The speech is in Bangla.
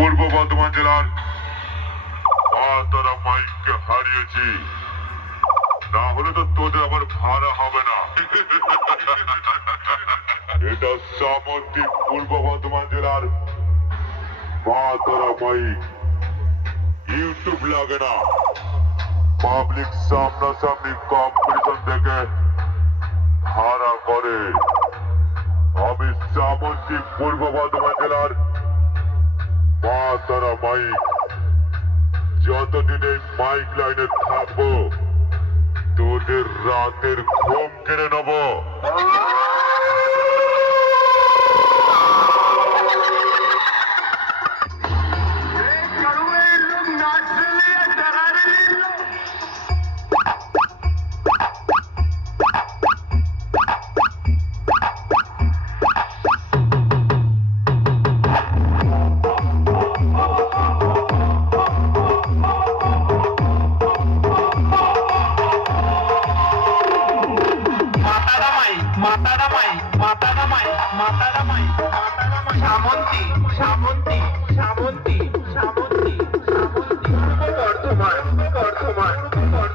পূর্ব বর্ধমান জেলার তারা মাইককে হারিয়েছি। না হলে তো তোদের আবার ভাড়া হবে না। এটা সামন্তি পূর্ব বর্ধমান জেলার তারা মাইক। ইউটিউব লাগে না। পাবলিক সামনাসামনি কম্পিটিশন থেকে ভাড়া করে। আমি সামন্তি পূর্ব বর্ধমান তারা মাইক যতদিন মাইক লাইনে থাকব তোদের রাতের ঘুম কেড়ে নেব। মাতারামাই মাতারামাই মাতারামাই মাতারামাই। সামন্তী সামন্তী সামন্তী সামন্তী সামন্তী। বর্ধমান বর্ধমান